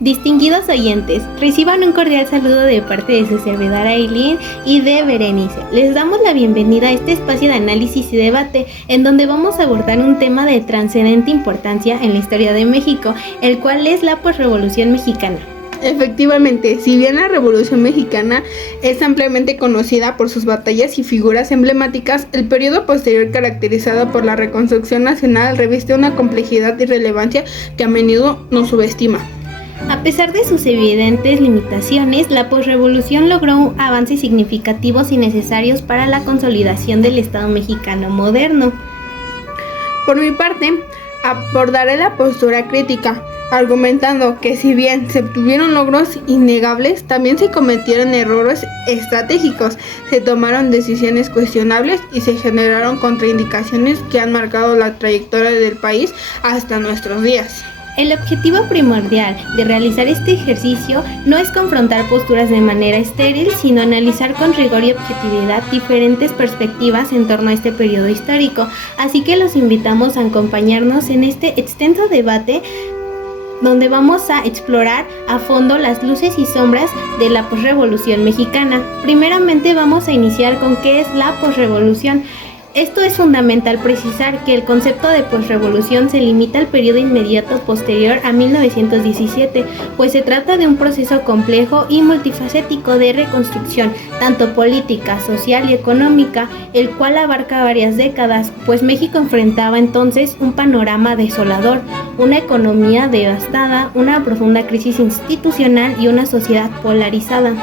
Distinguidos oyentes, reciban un cordial saludo de parte de su servidora Aileen y de Berenice. Les damos la bienvenida a este espacio de análisis y debate, en donde vamos a abordar un tema de trascendente importancia en la historia de México, el cual es la posrevolución mexicana. Efectivamente, si bien la Revolución Mexicana es ampliamente conocida por sus batallas y figuras emblemáticas, el periodo posterior caracterizado por la reconstrucción nacional reviste una complejidad y relevancia que a menudo nos subestima. A pesar de sus evidentes limitaciones, la posrevolución logró avances significativos y necesarios para la consolidación del Estado mexicano moderno. Por mi parte, abordaré la postura crítica, argumentando que si bien se obtuvieron logros innegables, también se cometieron errores estratégicos, se tomaron decisiones cuestionables y se generaron contraindicaciones que han marcado la trayectoria del país hasta nuestros días. El objetivo primordial de realizar este ejercicio no es confrontar posturas de manera estéril, sino analizar con rigor y objetividad diferentes perspectivas en torno a este periodo histórico. Así que los invitamos a acompañarnos en este extenso debate donde vamos a explorar a fondo las luces y sombras de la posrevolución mexicana. Primeramente vamos a iniciar con qué es la posrevolución. Esto es fundamental precisar que el concepto de posrevolución se limita al periodo inmediato posterior a 1917, pues se trata de un proceso complejo y multifacético de reconstrucción, tanto política, social y económica, el cual abarca varias décadas, pues México enfrentaba entonces un panorama desolador, una economía devastada, una profunda crisis institucional y una sociedad polarizada.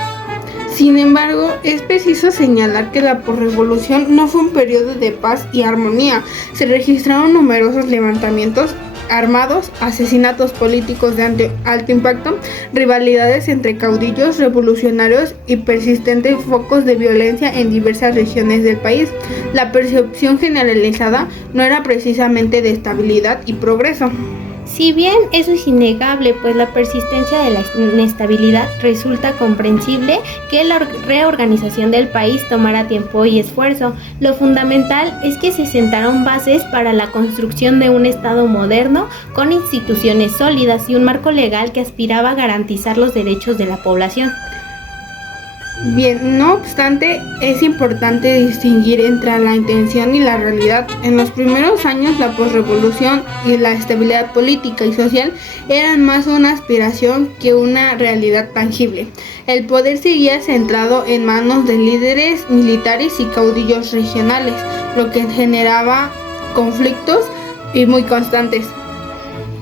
Sin embargo, es preciso señalar que la posrevolución no fue un periodo de paz y armonía. Se registraron numerosos levantamientos armados, asesinatos políticos de alto impacto, rivalidades entre caudillos revolucionarios y persistentes focos de violencia en diversas regiones del país. La percepción generalizada no era precisamente de estabilidad y progreso. Si bien eso es innegable, pues la persistencia de la inestabilidad, resulta comprensible que la reorganización del país tomara tiempo y esfuerzo. Lo fundamental es que se sentaron bases para la construcción de un Estado moderno con instituciones sólidas y un marco legal que aspiraba a garantizar los derechos de la población. Bien, no obstante, es importante distinguir entre la intención y la realidad. En los primeros años, la posrevolución y la estabilidad política y social eran más una aspiración que una realidad tangible. El poder seguía centrado en manos de líderes militares y caudillos regionales, lo que generaba conflictos y muy constantes.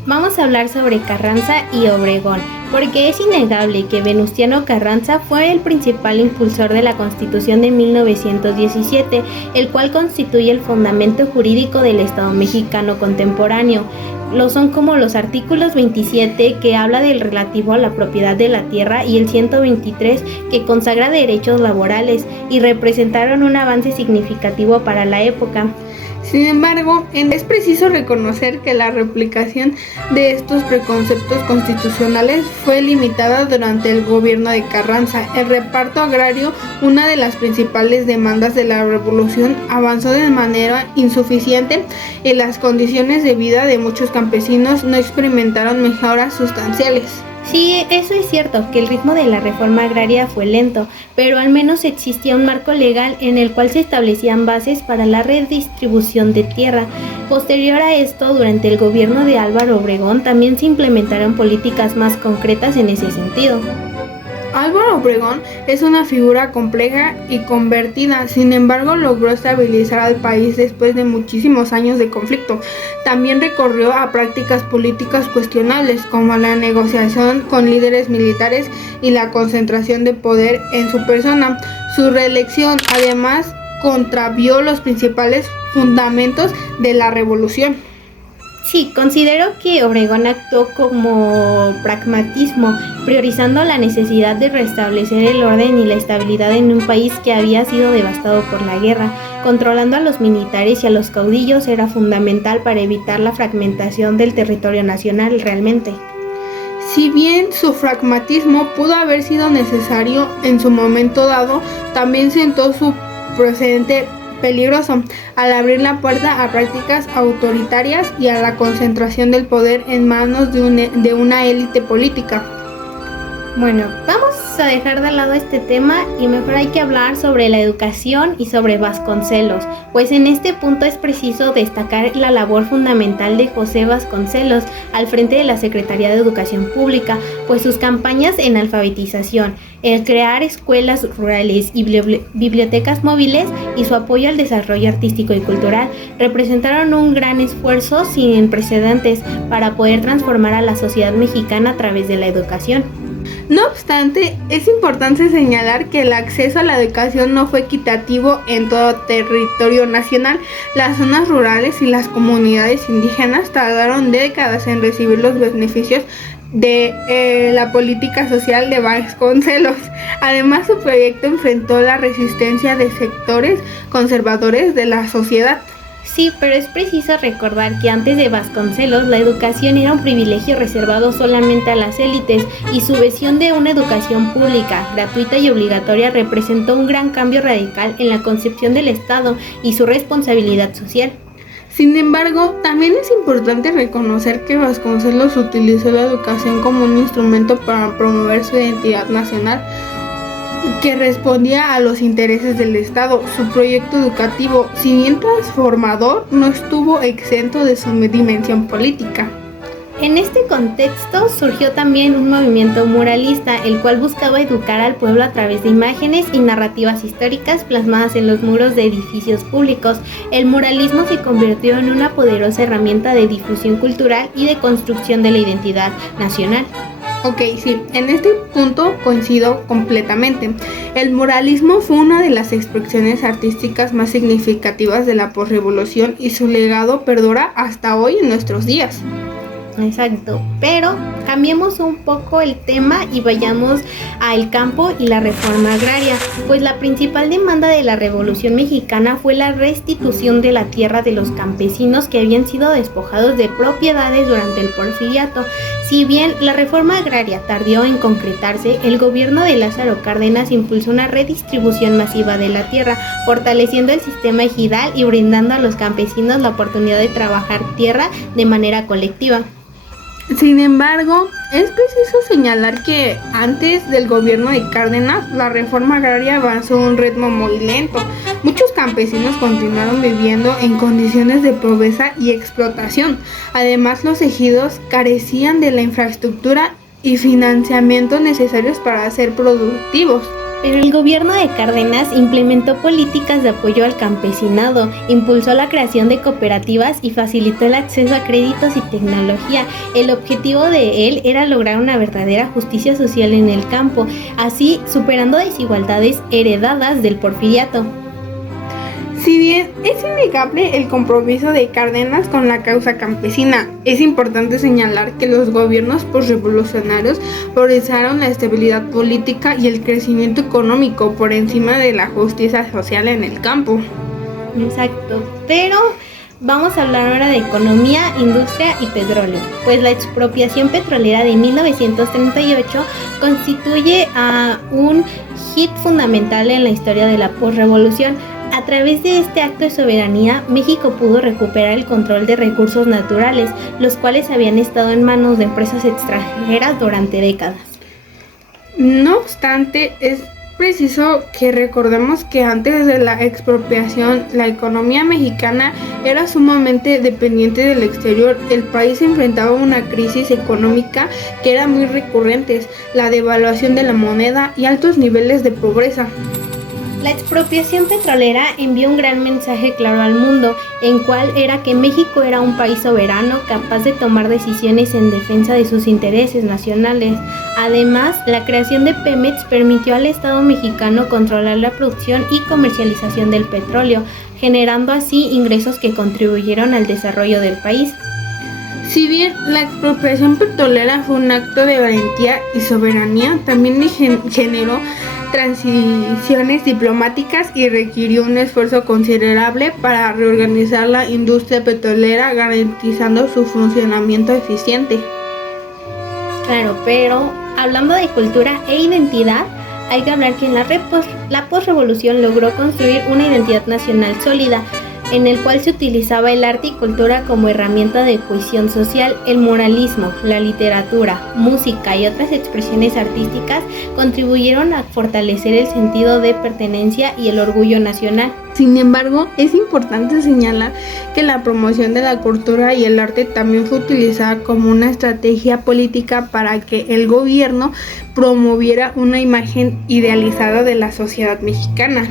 Vamos a hablar sobre Carranza y Obregón, porque es innegable que Venustiano Carranza fue el principal impulsor de la Constitución de 1917, el cual constituye el fundamento jurídico del Estado mexicano contemporáneo. Lo son como los artículos 27, que habla del relativo a la propiedad de la tierra, y el 123, que consagra derechos laborales, y representaron un avance significativo para la época. Sin embargo, es preciso reconocer que la replicación de estos preconceptos constitucionales fue limitada durante el gobierno de Carranza. El reparto agrario, una de las principales demandas de la revolución, avanzó de manera insuficiente y las condiciones de vida de muchos campesinos no experimentaron mejoras sustanciales. Sí, eso es cierto, que el ritmo de la reforma agraria fue lento, pero al menos existía un marco legal en el cual se establecían bases para la redistribución de tierra. Posterior a esto, durante el gobierno de Álvaro Obregón, también se implementaron políticas más concretas en ese sentido. Álvaro Obregón es una figura compleja y controvertida, sin embargo logró estabilizar al país después de muchísimos años de conflicto. También recurrió a prácticas políticas cuestionables, como la negociación con líderes militares y la concentración de poder en su persona. Su reelección, además, contravió los principales fundamentos de la revolución. Sí, considero que Obregón actuó como pragmatismo, priorizando la necesidad de restablecer el orden y la estabilidad en un país que había sido devastado por la guerra. Controlando a los militares y a los caudillos era fundamental para evitar la fragmentación del territorio nacional realmente. Si bien su pragmatismo pudo haber sido necesario en su momento dado, también sentó su precedente peligroso al abrir la puerta a prácticas autoritarias y a la concentración del poder en manos de una élite política. Bueno, vamos a dejar de lado este tema y mejor hay que hablar sobre la educación y sobre Vasconcelos, pues en este punto es preciso destacar la labor fundamental de José Vasconcelos al frente de la Secretaría de Educación Pública, pues sus campañas en alfabetización, el crear escuelas rurales y bibliotecas móviles y su apoyo al desarrollo artístico y cultural representaron un gran esfuerzo sin precedentes para poder transformar a la sociedad mexicana a través de la educación. No obstante, es importante señalar que el acceso a la educación no fue equitativo en todo territorio nacional. Las zonas rurales y las comunidades indígenas tardaron décadas en recibir los beneficios de la política social de Vasconcelos. Además, su proyecto enfrentó la resistencia de sectores conservadores de la sociedad. Sí, pero es preciso recordar que antes de Vasconcelos la educación era un privilegio reservado solamente a las élites y su visión de una educación pública, gratuita y obligatoria representó un gran cambio radical en la concepción del Estado y su responsabilidad social. Sin embargo, también es importante reconocer que Vasconcelos utilizó la educación como un instrumento para promover su identidad nacional, que respondía a los intereses del Estado. Su proyecto educativo, si bien transformador, no estuvo exento de su dimensión política. En este contexto surgió también un movimiento muralista, el cual buscaba educar al pueblo a través de imágenes y narrativas históricas plasmadas en los muros de edificios públicos. El muralismo se convirtió en una poderosa herramienta de difusión cultural y de construcción de la identidad nacional. Ok, sí, en este punto coincido completamente. El muralismo fue una de las expresiones artísticas más significativas de la posrevolución y su legado perdura hasta hoy en nuestros días. Exacto, pero cambiemos un poco el tema y vayamos al campo y la reforma agraria, pues la principal demanda de la Revolución Mexicana fue la restitución de la tierra de los campesinos que habían sido despojados de propiedades durante el Porfiriato. Si bien la reforma agraria tardó en concretarse, el gobierno de Lázaro Cárdenas impulsó una redistribución masiva de la tierra, fortaleciendo el sistema ejidal y brindando a los campesinos la oportunidad de trabajar tierra de manera colectiva. Sin embargo, es preciso señalar que antes del gobierno de Cárdenas, la reforma agraria avanzó a un ritmo muy lento. Muchos campesinos continuaron viviendo en condiciones de pobreza y explotación. Además, los ejidos carecían de la infraestructura y financiamiento necesarios para ser productivos. Pero el gobierno de Cárdenas implementó políticas de apoyo al campesinado, impulsó la creación de cooperativas y facilitó el acceso a créditos y tecnología. El objetivo de él era lograr una verdadera justicia social en el campo, así superando desigualdades heredadas del Porfiriato. Si bien es innegable el compromiso de Cárdenas con la causa campesina, es importante señalar que los gobiernos posrevolucionarios priorizaron la estabilidad política y el crecimiento económico por encima de la justicia social en el campo. Exacto, pero vamos a hablar ahora de economía, industria y petróleo, pues la expropiación petrolera de 1938 constituye un hit fundamental en la historia de la posrevolución. A través de este acto de soberanía, México pudo recuperar el control de recursos naturales, los cuales habían estado en manos de empresas extranjeras durante décadas. No obstante, es preciso que recordemos que antes de la expropiación, la economía mexicana era sumamente dependiente del exterior. El país enfrentaba una crisis económica que era muy recurrente, la devaluación de la moneda y altos niveles de pobreza. La expropiación petrolera envió un gran mensaje claro al mundo, en cual era que México era un país soberano capaz de tomar decisiones en defensa de sus intereses nacionales. Además, la creación de Pemex permitió al Estado mexicano controlar la producción y comercialización del petróleo, generando así ingresos que contribuyeron al desarrollo del país. Si bien la expropiación petrolera fue un acto de valentía y soberanía, también generó transiciones diplomáticas y requirió un esfuerzo considerable para reorganizar la industria petrolera, garantizando su funcionamiento eficiente. Claro, pero hablando de cultura e identidad, hay que hablar que en la posrevolución logró construir una identidad nacional sólida. en el cual se utilizaba el arte y cultura como herramienta de cohesión social. El muralismo, la literatura, música y otras expresiones artísticas contribuyeron a fortalecer el sentido de pertenencia y el orgullo nacional. Sin embargo, es importante señalar que la promoción de la cultura y el arte también fue utilizada como una estrategia política para que el gobierno promoviera una imagen idealizada de la sociedad mexicana.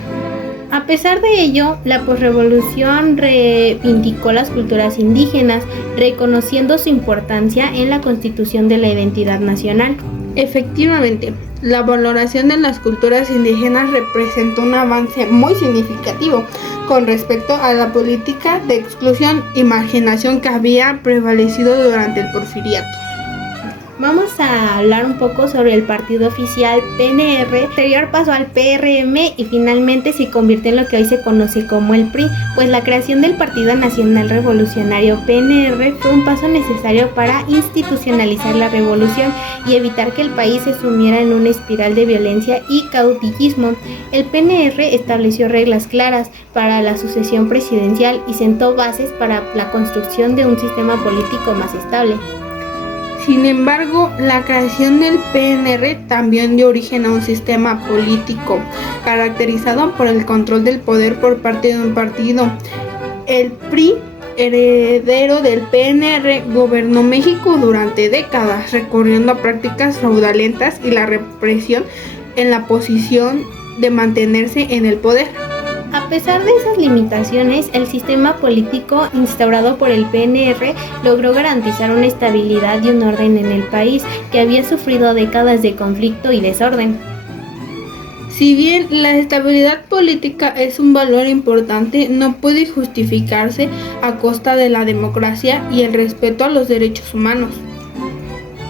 A pesar de ello, la posrevolución reivindicó las culturas indígenas, reconociendo su importancia en la constitución de la identidad nacional. Efectivamente, la valoración de las culturas indígenas representó un avance muy significativo con respecto a la política de exclusión y marginación que había prevalecido durante el Porfiriato. Vamos a hablar un poco sobre el partido oficial PNR. Posterior pasó al PRM y finalmente se convirtió en lo que hoy se conoce como el PRI, pues la creación del Partido Nacional Revolucionario PNR fue un paso necesario para institucionalizar la revolución y evitar que el país se sumiera en una espiral de violencia y caudillismo. El PNR estableció reglas claras para la sucesión presidencial y sentó bases para la construcción de un sistema político más estable. Sin embargo, la creación del PNR también dio origen a un sistema político caracterizado por el control del poder por parte de un partido. El PRI, heredero del PNR, gobernó México durante décadas, recurriendo a prácticas fraudulentas y la represión en la posición de mantenerse en el poder. A pesar de esas limitaciones, el sistema político instaurado por el PNR logró garantizar una estabilidad y un orden en el país que había sufrido décadas de conflicto y desorden. Si bien la estabilidad política es un valor importante, no puede justificarse a costa de la democracia y el respeto a los derechos humanos.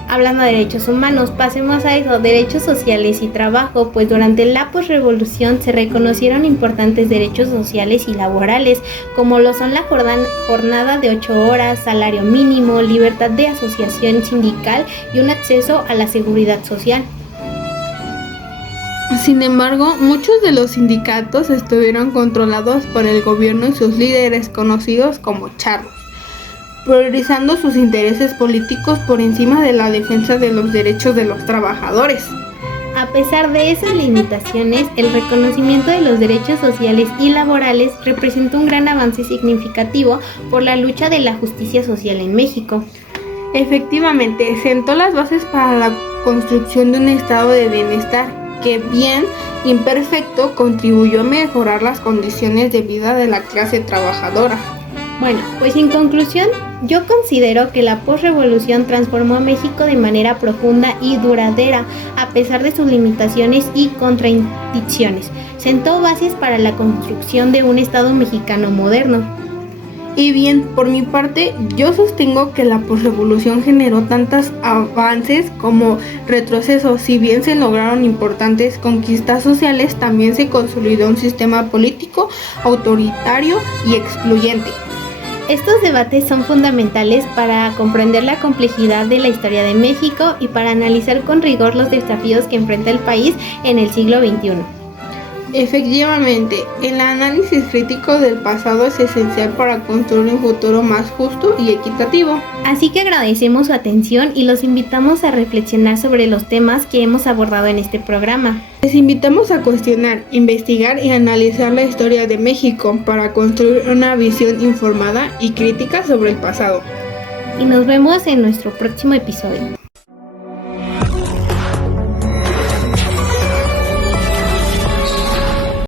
Hablando de derechos humanos, pasemos a eso, derechos sociales y trabajo, pues durante la posrevolución se reconocieron importantes derechos sociales y laborales, como lo son la jornada de 8 horas, salario mínimo, libertad de asociación sindical y un acceso a la seguridad social. Sin embargo, muchos de los sindicatos estuvieron controlados por el gobierno y sus líderes, conocidos como charros, priorizando sus intereses políticos por encima de la defensa de los derechos de los trabajadores. A pesar de esas limitaciones, el reconocimiento de los derechos sociales y laborales representó un gran avance significativo por la lucha de la justicia social en México. Efectivamente, sentó las bases para la construcción de un estado de bienestar que, bien imperfecto, contribuyó a mejorar las condiciones de vida de la clase trabajadora. Bueno, pues en conclusión, yo considero que la posrevolución transformó a México de manera profunda y duradera, a pesar de sus limitaciones y contradicciones. Sentó bases para la construcción de un Estado mexicano moderno. Y bien, por mi parte, yo sostengo que la posrevolución generó tantos avances como retrocesos. Si bien se lograron importantes conquistas sociales, también se consolidó un sistema político autoritario y excluyente. Estos debates son fundamentales para comprender la complejidad de la historia de México y para analizar con rigor los desafíos que enfrenta el país en el siglo XXI. Efectivamente, el análisis crítico del pasado es esencial para construir un futuro más justo y equitativo. Así que agradecemos su atención y los invitamos a reflexionar sobre los temas que hemos abordado en este programa. Les invitamos a cuestionar, investigar y analizar la historia de México para construir una visión informada y crítica sobre el pasado. Y nos vemos en nuestro próximo episodio.